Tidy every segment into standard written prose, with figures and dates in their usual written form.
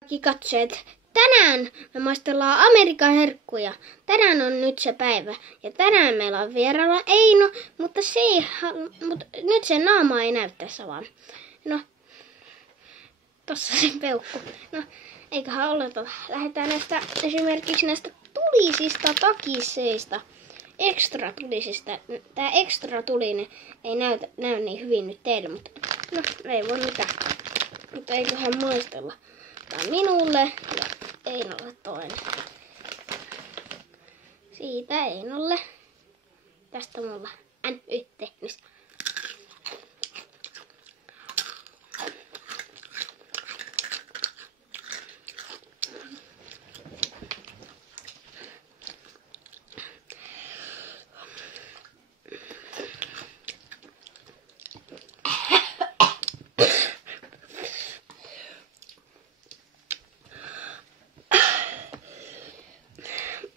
Kaikki katseet. Tänään me maistellaan Amerikan herkkuja. Tänään on nyt se päivä. Ja tänään meillä on vierailla Eino, mutta nyt sen naama ei näy tässä vaan. No, tossa se peukku. No, eiköhän oleta. Lähdetään näistä esimerkiksi näistä tulisista takisseista. Ekstra tulisista. Tää ekstra tulinen ei näy niin hyvin nyt teille, mutta no, ei voi mitään. Mutta eiköhän maistella. Tää on minulle ja Einolle toinen. Siitä Einolle. Tästä mulla NY-tehnis.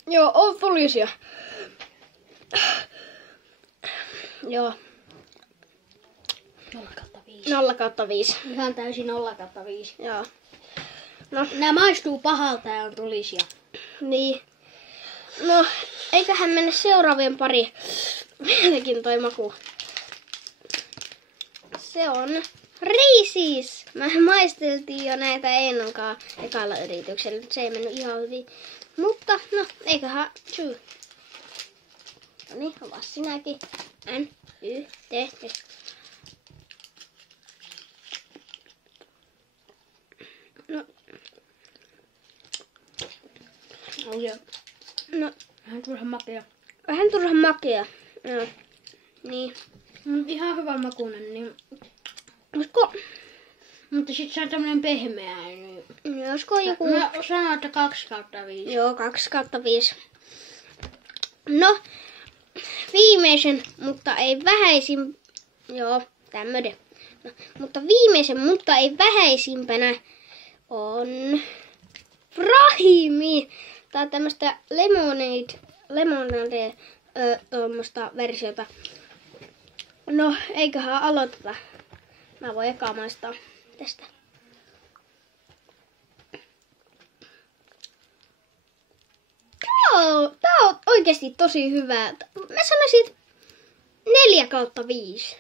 Joo, on tulisia. Joo. 0/5. 0/5. Ihan täysin 0/5. Joo. No, Nää maistuu pahalta ja on tulisia. niin. No, eiköhän mennä seuraavien pari. Vieläkin toi maku. Se on riisis. Mä maisteltiin jo näitä Einonkaan ekalla yrityksellä. Se ei mennyt ihan hyvin. Mutta, no, eiköhän syy. No niin, avaa sinäkin. NY-tehnis. No. No, Vähän turhan makea. vähän turhan makea. Joo. Niin. Ihan hyvän makuinen, niin. Olisiko, Mutta sit se on tämmönen pehmeä. Niin. olisiko joku... Mä sanon, että 2/5. Joo, 2/5. No, viimeisen, mutta ei vähäisin... Joo, tämmönen. No, mutta viimeisen, mutta ei vähäisimpänä on Brahimi. Tää on tämmöstä lemonade tuommoista versiota. No, eiköhän aloiteta. Mä voin eka maistaa tästä. Joo, tää on oikeesti tosi hyvää. Mä sanoisin 4/5.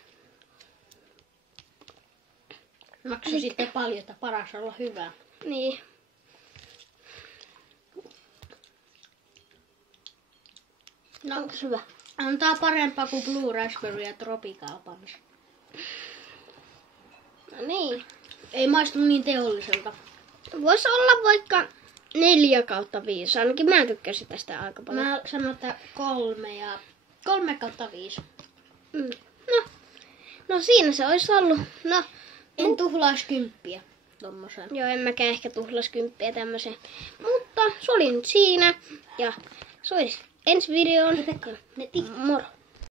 Maksoi sitten paljon, että paras olla hyvä. Niin. No, Onko hyvä? antaa parempaa kuin Blue Raspberry ja Tropical Punch. No niin. Ei maistu niin teolliselta. Voisi olla vaikka 4/5. Ainakin mä tykkäsin tästä aika paljon. Mä sanon, että 3/5. Mm. No siinä se olisi ollut. No, En tuhlaisi 10 tommoseen. joo, en mäkään ehkä tuhlas 10 tämmösen. Mutta se oli nyt siinä. Ja se olisi ensi videoon. Ne Moro.